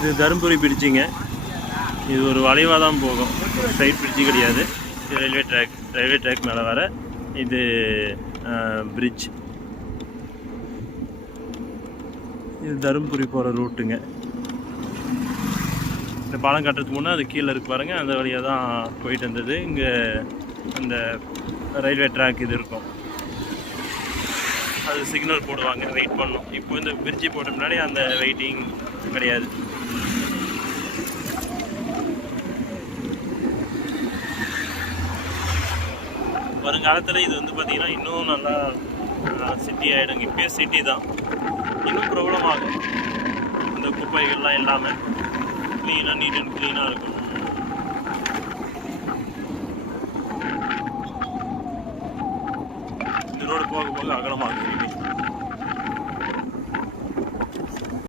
இது தருமபுரி பிரிட்ஜுங்க. இது ஒரு வளைவாக தான் போகும், ஸ்ட்ரைட் பிரிட்ஜு கிடையாது. இது ரயில்வே ட்ராக் மேலே வர இது பிரிட்ஜ். இது தருமபுரி போகிற ரூட்டுங்க. இந்த பாலம் கட்டுறதுக்கு முன்னே அது கீழே இருக்கு பாருங்கள், அந்த வழியாக தான் போயிட்டு இருந்தது. இங்கே அந்த ரயில்வே ட்ராக் இது இருக்கும், அது சிக்னல் போடுவாங்க, வெயிட் பண்ணணும். இப்போ இந்த பிரிட்ஜு போட்ட முன்னாடி அந்த வெயிட்டிங் கிடையாது. வருங்காலத்தில் இது வந்து பார்த்திங்கன்னா இன்னும் நல்லா சிட்டி ஆகிடுங்க. இப்போயே சிட்டி தான், இன்னும் ப்ராப்ளம் ஆகும். இந்த குப்பைகள்லாம் இல்லாமல் க்ளீனாக நீட் அண்ட் க்ளீனாக இருக்கும். இந்த ரோடு போக போக அகலமாகும்.